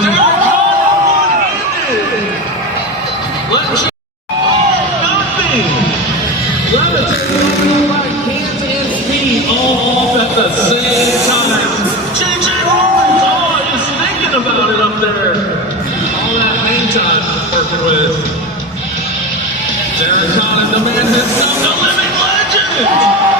Derek one-handed. Nothing. Levitating like hands and feet all off at the same time. JJ Rollins, is thinking about it up there. All that hang time working with. Derek Conn, the man himself, the living legend.